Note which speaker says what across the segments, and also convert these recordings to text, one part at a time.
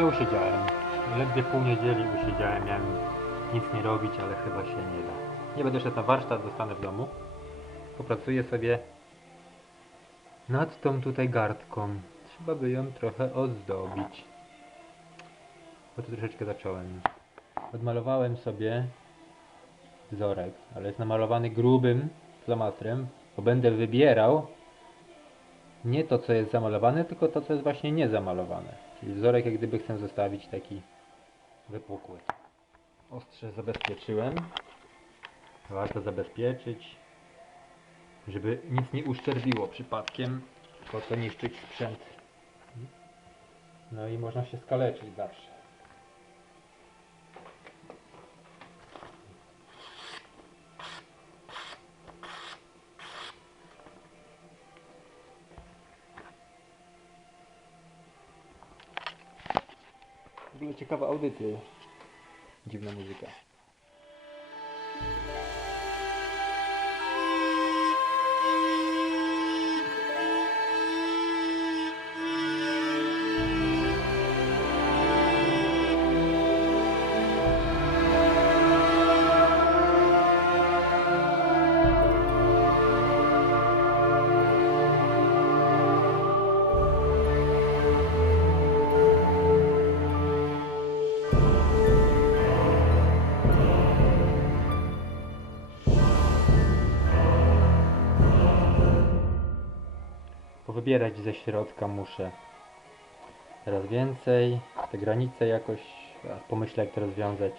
Speaker 1: Nie usiedziałem. Ledwie pół niedzieli usiedziałem, miałem nic nie robić, ale chyba się nie da. Nie będę szedł na warsztat, zostanę w domu. Popracuję sobie nad tą tutaj gardką. Trzeba by ją trochę ozdobić. Bo tu troszeczkę zacząłem. Odmalowałem sobie wzorek, ale jest namalowany grubym flamastrem, bo będę wybierał nie to, co jest zamalowane, tylko to, co jest właśnie niezamalowane. Czyli wzorek, jak gdyby chcę zostawić taki wypukły. Ostrze zabezpieczyłem. Warto zabezpieczyć, żeby nic nie uszczerbiło przypadkiem, bo to niszczyć sprzęt. No i można się skaleczyć zawsze. Ogóle ciekawa audycja. Dziwna muzyka. Powybierać ze środka muszę teraz więcej. Te granice jakoś pomyślę jak to rozwiązać.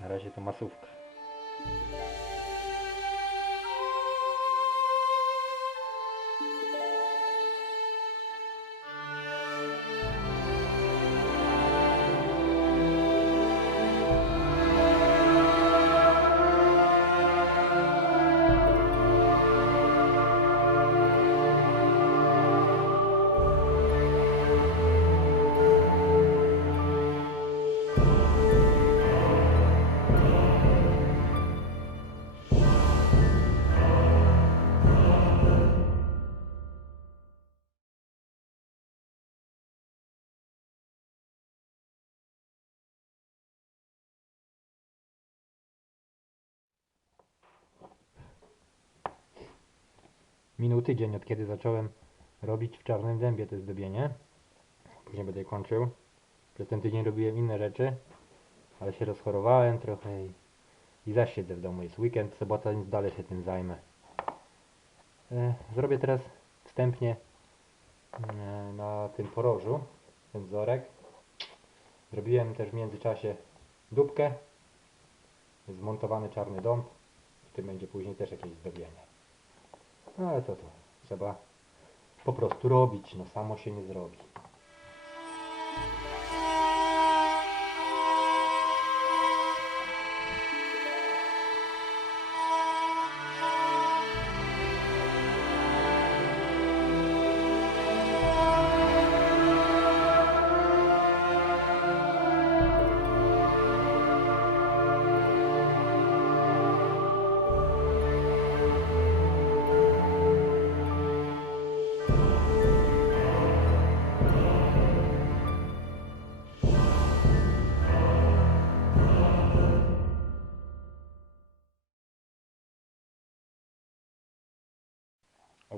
Speaker 1: Na razie to masówka. Minął tydzień od kiedy zacząłem robić w czarnym dębie to zdobienie. Później będę kończył. Przez ten tydzień robiłem inne rzeczy, ale się rozchorowałem trochę i, i zaś siedzę w domu. Jest weekend, sobota, więc dalej się tym zajmę. E, zrobię teraz wstępnie e, na tym porożu ten wzorek. Zrobiłem też w międzyczasie dupkę. Zmontowany czarny dąb. W tym będzie później też jakieś zdobienie. No ale co to? Trzeba po prostu robić, no samo się nie zrobi.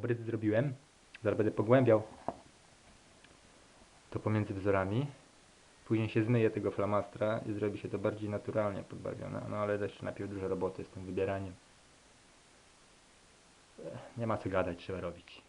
Speaker 1: Obrys zrobiłem. Zaraz będę pogłębiał to pomiędzy wzorami. Później się zmyje tego flamastra i zrobi się to bardziej naturalnie podbarwione. No ale jeszcze najpierw dużo roboty z tym wybieraniem. Nie ma co gadać, trzeba robić.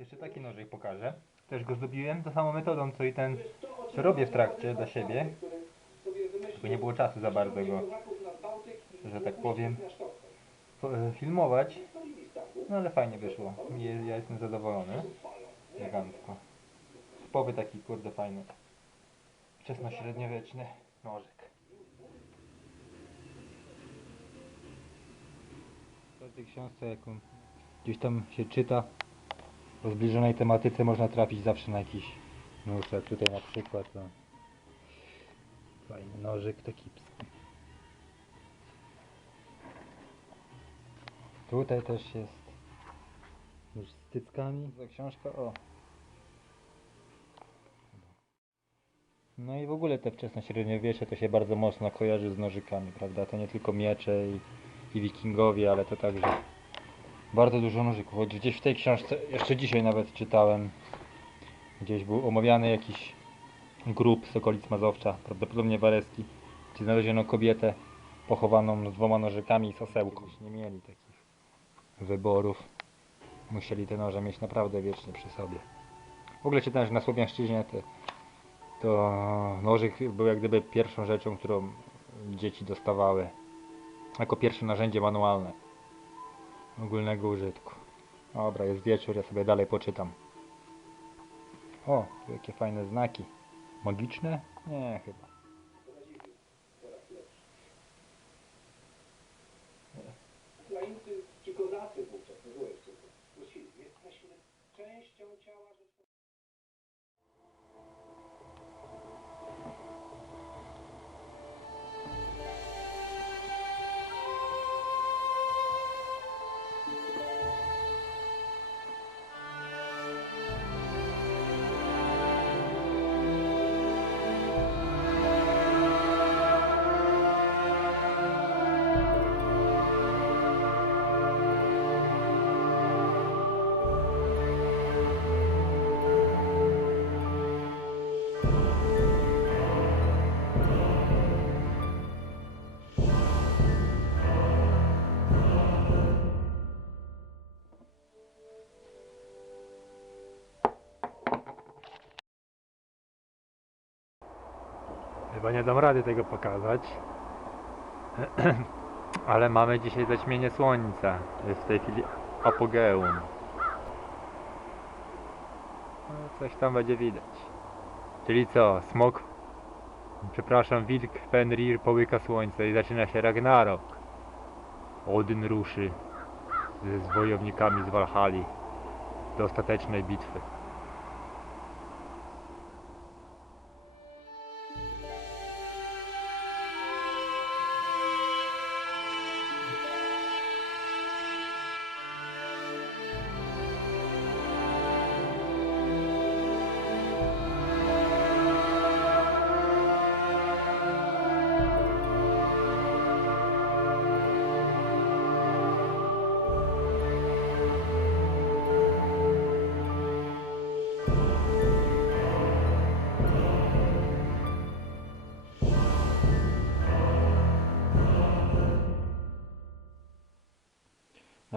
Speaker 1: Jeszcze taki nożyk pokażę. Też go zdobiłem tą samą metodą, co i ten, co robię w trakcie dla siebie. Tylko nie było czasu za bardzo go, że tak powiem, po- e, filmować. No ale fajnie wyszło. Ja jestem zadowolony. Elegancko. Typowy taki kurde fajny. Wczesnośredniowieczny nożyk. W tej książce, jaką gdzieś tam się czyta, o zbliżonej tematyce można trafić zawsze na jakiś nóż, jak tutaj na przykład to fajny nożyk taki ps- Tutaj też jest już z cyckami. Za książka, o. No i w ogóle te wczesne średniowiecze to się bardzo mocno kojarzy z nożykami, prawda? To nie tylko miecze i, i wikingowie, ale to także bardzo dużo nożyków. Choć gdzieś w tej książce, jeszcze dzisiaj nawet czytałem, gdzieś był omawiany jakiś grób z okolic Mazowcza, prawdopodobnie Wareski, gdzie znaleziono kobietę pochowaną z dwoma nożykami i sosełką. Nie mieli takich wyborów. Musieli te noże mieć naprawdę wiecznie przy sobie. W ogóle czytałem, że na Słowiańszczyźnie te, to nożyk był jak gdyby pierwszą rzeczą, którą dzieci dostawały jako pierwsze narzędzie manualne ogólnego użytku. Dobra, jest wieczór, ja sobie dalej poczytam. O, jakie fajne znaki. Magiczne? Nie, chyba. Chyba nie dam rady tego pokazać. Ale mamy dzisiaj zaćmienie słońca. Jest w tej chwili apogeum. No, coś tam będzie widać. Czyli co? Smok, przepraszam, wilk Fenrir połyka słońce i zaczyna się Ragnarok. Odyn ruszy z wojownikami z Walhali do ostatecznej bitwy.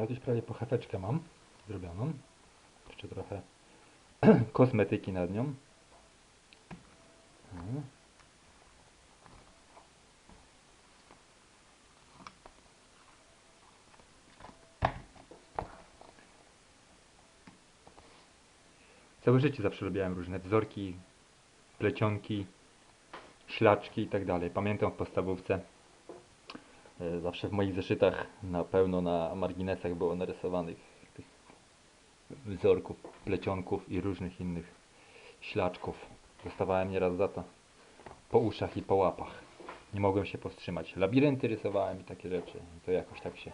Speaker 1: Nawet już prawie pocheweczkę mam zrobioną. Jeszcze trochę kosmetyki nad nią. Mhm. Całe życie zawsze lubiłem różne wzorki, plecionki, szlaczki i tak dalej. Pamiętam w podstawówce Zawsze w moich zeszytach na pełno na marginesach było narysowanych tych wzorków, plecionków i różnych innych ślaczków. Dostawałem nieraz za to po uszach i po łapach. Nie mogłem się powstrzymać. Labirynty rysowałem i takie rzeczy. I to jakoś tak się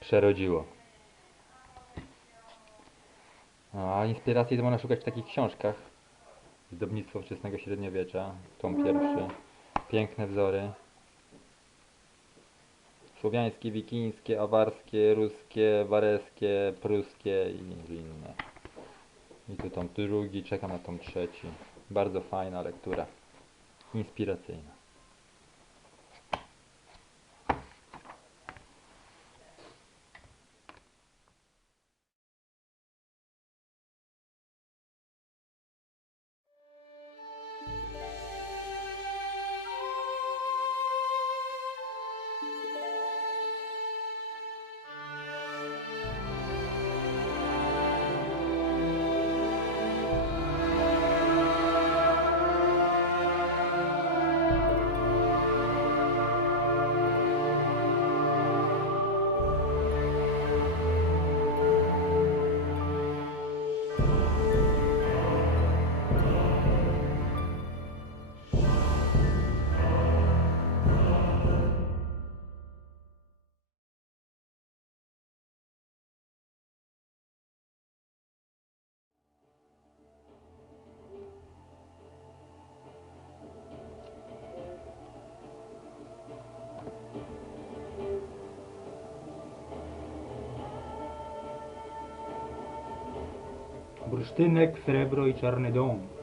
Speaker 1: przerodziło. No, A inspiracji można szukać w takich książkach. Zdobnictwo wczesnego średniowiecza, tom pierwszy. Piękne wzory. Słowiańskie, wikińskie, awarskie, ruskie, wareskie, pruskie i inne. I tu tom drugi, czekam na tom trzeci. Bardzo fajna lektura. Inspiracyjna.
Speaker 2: Bursztynek, srebro i czarny dąb.